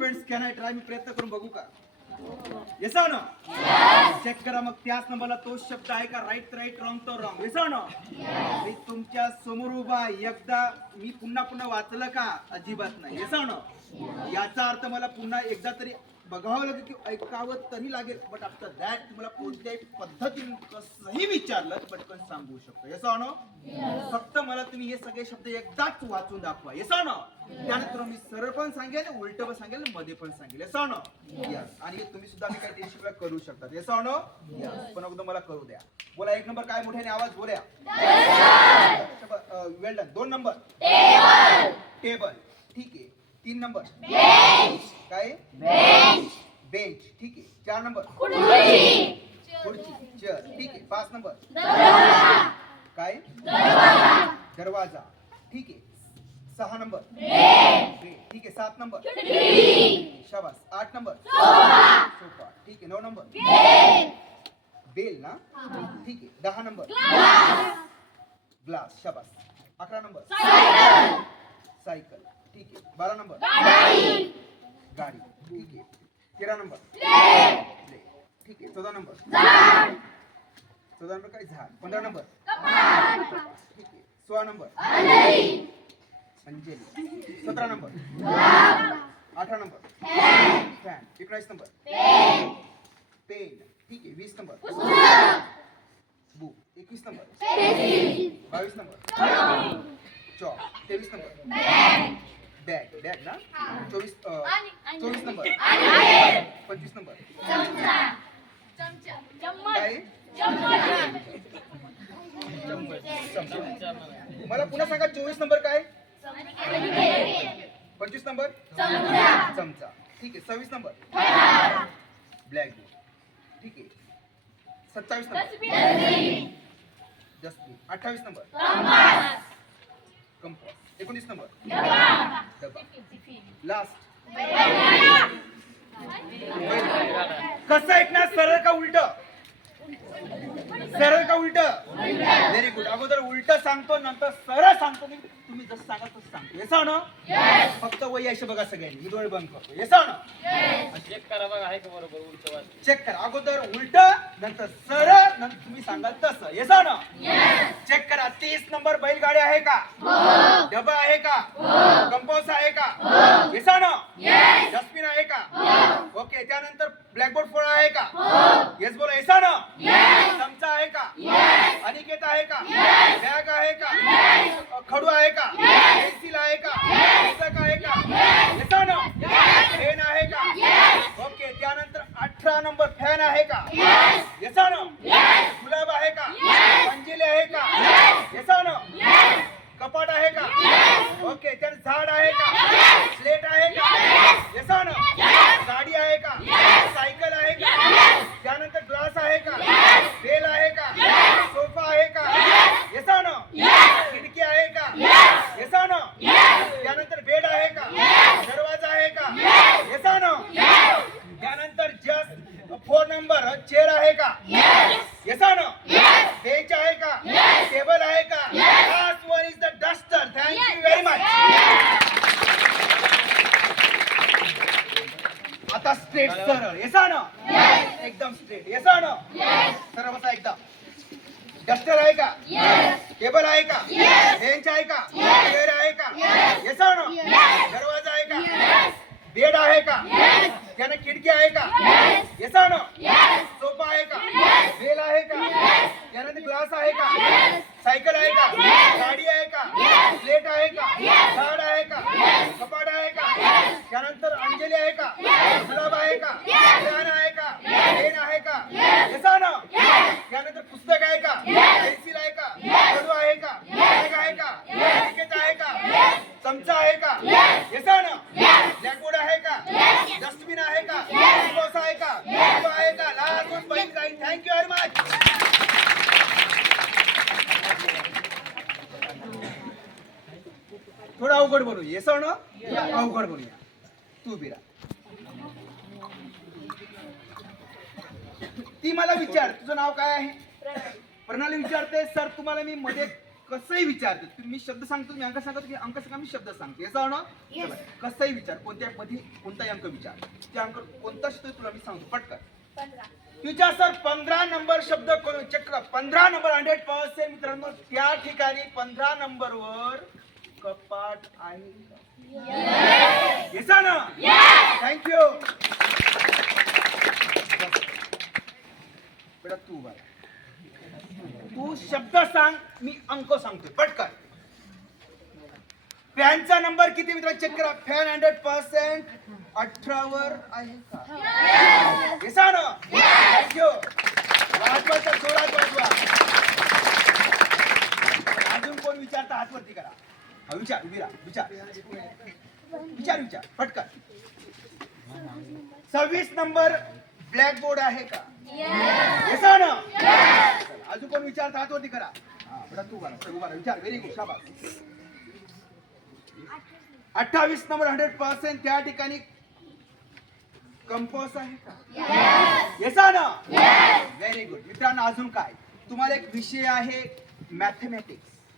Friends can I try, मी प्रयत्न करून बघू का? Yes or no? चेक करा मग त्याच नंबरला तोच शब्द आहे का? राईट राईट, रॉंग तो रॉंग. Yes or no? मी तुमच्या समोर उभा आहे. एकदा मी पुन्हा पुन्हा वाचलं का? अजिबात नाही. Yes or no? याचा अर्थ मला पुन्हा एकदा तरी बघावं लागेल की ऐकावं तरी लागेल. बट आफ्टर दॅट तुम्हाला कोणत्याही पद्धतीने कसंही विचारलं पटकन सांगू शकतो. Yes or no? फक्त मला तुम्ही हे सगळे शब्द एकदाच वाचून दाखवा. Yes or no? त्यानंतर मी सरळ पण सांगेल, उलट पण सांगेल, मध्ये पण सांगेल. Yes or no? यस. आणि तुम्ही सुद्धा मी काही टेन्शन करू शकता. Yes or no? यस. पण अगोदर मला करू द्या. बोला, एक नंबर काय? मोठ्याने आवाज बोल्या. वेल डन. 2 number table. ठीक आहे. 3 नंबर काय? बेंच. ठीक आहे. 4 नंबर खुर्ची, चेअर. ठीक आहे. 5 नंबर काय? दरवाजा. ठीक आहे. 6 नंबर ठीक आहे. 7 नंबर शाबास. 8 नंबर सोफा. ठीक आहे. 9 नंबर बेल ना. ठीक आहे. 10 नंबर ग्लास. शाबास. 11 नंबर सायकल. ठीक आहे. 12 नंबर गाडी. ठीक आहे. 13 नंबर प्लेट. ठीक आहे. 14 नंबर काय? झाड. 15 नंबर ठीक आहे. 16 number Anjali. 17 number 18 number fan. 19 number pen. ठीक आहे. 20 number book. 21 number 22 number chalk. 23 number bag ना. 24 नंबर 25 नंबर काय? मला पुन्हा सांगा. 24 नंबर काय? 25 नंबर चमचा. ठीक आहे. 26 नंबर ब्लॅकबोर्ड. ठीक आहे. 27 number dustbin. 28 number compass. 19 number डबा. लास्ट कसं ऐकणार? सरळ का उलट? सरळ का उलट? Very good. अगोदर उलट सांगतो, नंतर सरळ सांगतो. मी तुम्ही जसं सांगा तसं सांगतो. Yes or no? फक्त वही अशी बघा सगळ्यांनी. मी डोळे बंद करतो. Yes or no? चेक करा बघा आहे का बरोबर उलट वाच. चेक करा. अगोदर उलट, नंतर सरळ, नंतर तुम्ही सांगाल तसं. Yes or no? चेक करा. 30 नंबर बैलगाडी आहे का? डबा आहे का? कंपास आहे का? Yes or no? डस्टबिन आहे का? ओके. त्यानंतर ब्लॅकबोर्ड फळ आहे का? येस बोला. Yes or no? चमचा आहे का? अनिकेत आहे का? बॅग आहे का? खडू आहे का? पेन्सिल आहे का? पुस्तक आहे का? Yes or no? पेन आहे का? ओके. त्यानंतर 18 नंबर फॅन आहे का? Yes or no? गुलाब आहे का? अंजली आहे का? Yes or no? कपाट आहे का? ओके. त्यानंतर झाड आहे का? प्लेट आहे का? Yes or no? गाडी आहे का? सायकल आहे का? त्यानंतर ग्लास आहे का? बेल आहे का? सोफा आहे का? Yes or no? खिडकी आहे का? Yes or no? त्यानंतर बेड आहे का? दरवाजा आहे का? Yes or no? त्यानंतर जस्ट 4 नंबर चेअर आहे का? Yes or no? बेंच आहे का? टेबल आहे का? Last one is the duster. Thank you very much. आता स्ट्रेट सरळ. Yes or no? एकदम स्ट्रेट. Yes or no? सरळ बसा एकदा. डस्टर आहे का? टेबल आहे का? बेंच आहे का? चेअर आहे का? Yes or no? दरवाजा आहे का? बेड आहे का? त्याने खिडकी आहे का? Yes or no? सोफा आहे का? बेल आहे का? त्यानंतर ग्लास आहे का? सायकल आहे का? गाडी आहे का? प्लेट आहे का? झाड आहे का? कपाट आहे का? त्यानंतर अंजली आहे का? गुलाब आहे का? फॅन आहे का? पेन आहे का? Yes or no? त्यानंतर पुस्तक आहे का? पेन्सिल आहे का? खडू आहे का? बॅग आहे का? अनिकेत आहे का? चमचा आहे का? Yes or no? ब्लॅकबोर्ड आहे का? डस्टबिन आहे का? कंपास आहे का? खडू आहे का? लास्ट वन पहिली जाईल. Thank you very much. थोडं अवघड बनवू. Yes or no? अवघड बनूया. तू बिरा. ती मला विचार, तुझं नाव काय आहे? प्रणाली विचारते, सर तुम्हाला मी मध्ये कसंही विचारते तुम्ही शब्द सांगतो मी अंक सांगतो की अंक सांगा मी शब्द सांगतो याचा ना कसंही विचार कोणत्या मध्ये कोणताही अंक विचार ते अंक कोणता शब्द तुला मी सांगतो पटकन तुझ्या सर 15 नंबर शब्द चक्र 15 नंबर 100% मित्रांनो त्या ठिकाणी 15 नंबर वर कपाट आहे येस ना थँक्यू बेटा तू बघ तू शब्द सांग मी अंक सांगतो पटकन फॅनचा नंबर किती मित्र चेक करा फॅन 100% 18 वर आहे का येस ना थँक्यू वाजवायचा जोरात वाजवा अजून कोण विचारता हात वरती करा हा विचार उभी राहा विचार विचार पटकन 26 नंबर ब्लॅक बोर्ड आहे का येस ना अजून कोण विचारता हात वरती करा हा बेटा तू उभा राहा विचार व्हेरी गुड शाबास 28 नंबर 100% त्या ठिकाणी कंपोज आहे का येस ना व्हेरी गुड मित्रांनो अजून काय तुम्हाला एक विषय आहे मॅथमॅटिक्स